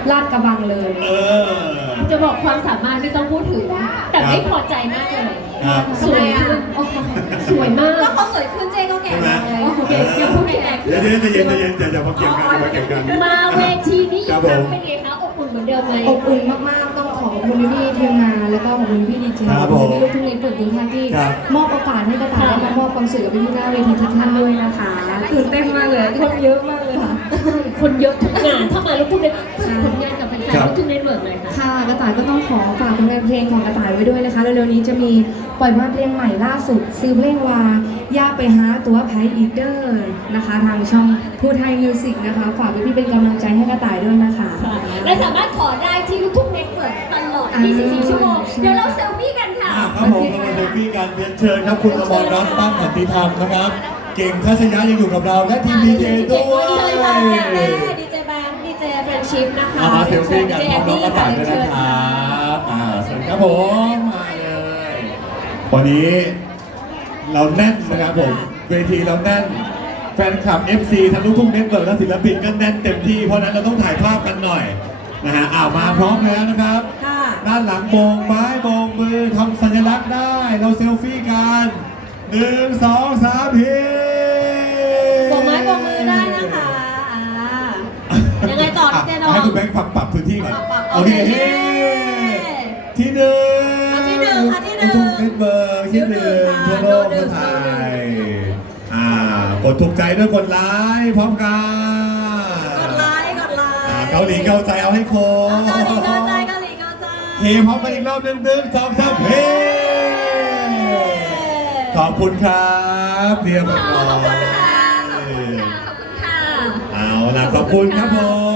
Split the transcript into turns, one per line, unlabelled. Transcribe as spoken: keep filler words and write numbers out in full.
ลาดกระบังเลย
เออ
จะบอกความสามารถไม่ต้องพูดถึงแต่ไม่พอใจมากเลยสวยขึ้นสวยมาก
ก็เขาสวยขึ้นเจ๊ก็แก่เลย
โอเคยังพูดแก่
เดี๋ยวเดี๋ยวจะเย็นจะเย็นจะจะมาเก็บกันมาเก็บกัน
มาเวทีนี้ยังทำเป็นไงคะอบอุ่นเหมือนเดิมไหม
อบอุ่นมากๆต้องขอบคุณพี่ทีมงานแล้วก็ขอบคุณพี่ดีเจขอบคุณพี่ลูกทุ่งเน็ตเปิดทุกท่านที่มอบโอกาสให้กระต่ายได้มามอบความสุขกับพี่ๆหน้าเวทีทุกท่านด้วยนะคะตื่นเต้นมากเลยคนเยอะมากเลยค่ะ
คนเยอะทุกงานถ้ามาลูกทุ่งเน็ตผลงานกับแฟนๆลูกทุ่งเน็ตเวิร์กเลยค่ะ
ค่ะกระต่ายก็ต้องขอฝากผลงานเพลงของกระต่ายไว้ด้วยนะคะเร็วๆนี้จะมีปล่อยมาเพลงใหม่ล่าสุดซื้อเพลงว่าย่าไปหาตัวไพอีเดอร์นะคะทางช่องพูดไทยมิวสิกนะคะฝากพี่ๆเป็นกำลังใจให้กระต่ายด้วยนะคะ
และสามารถขอได้ที่ลูกทุ่งเน็ตเวิร์กตลอดยี่สิบสี่ชั่วโมงเดี๋ยวเราเซลฟี่กันค่ะ
ครับผมเราเซลฟี่กันเรียนเชิญครับคุณอมรรัตน์ตั้งขันติธรรมนะครับเก่งทัศยะยังอยู่กับเราและทีมดีเจด้วย
ดีเจแบงค์ดีเจแฟรนชิพนะคะ
มาเซลฟี่กันพร้อมน้องกระต่ายด้วยนะครับอ่าสวัสดีครับผมมาเลยวันนี้เราแน่นนะครับผมเวทีเราแน่นแฟนคลับ เอฟ ซี ทั้งลูกทุ่งเน็ตเวิร์กและศิลปินก็แน่นเต็มที่เพราะนั้นเราต้องถ่ายภาพกันหน่อยนะฮะอ้าวมาพร้อมแล้วนะครับด้านหลังโบกไม้โบกมือทำสัญลักษณ์ได้เราเซลฟี่กันหนึ่งสองสามพี
โบกไม้โบกมือได้นะคะยังไงต่อที่เจนอ
ให้คุณแบงค์ปรับปรับพื้นที่ก่อนโอเคที่หนึ่ง
ที่หนึ่งค่ะที่หนึ่ง
ทุกเน็ตเวิร์กที่หนึ่งทั่วโลกทั่วไทยอ่ากดถูกใจด้วยกดไลค์พร้อมกัน
กดไลค์กดไลค์
เกาหลีเกาใจเอาให้โค้ง
เกาหลีเกาใจเกาหลีเกาใจ
เฮพร้อมกันอีกรอบหนึ่งหนึ่งสองสามเฮขอบคุณครับเรียบร้อย
ขอบคุณค่ะขอบคุณค่ะขอบคุณค่ะ
เอาล่ะขอบคุณครับผม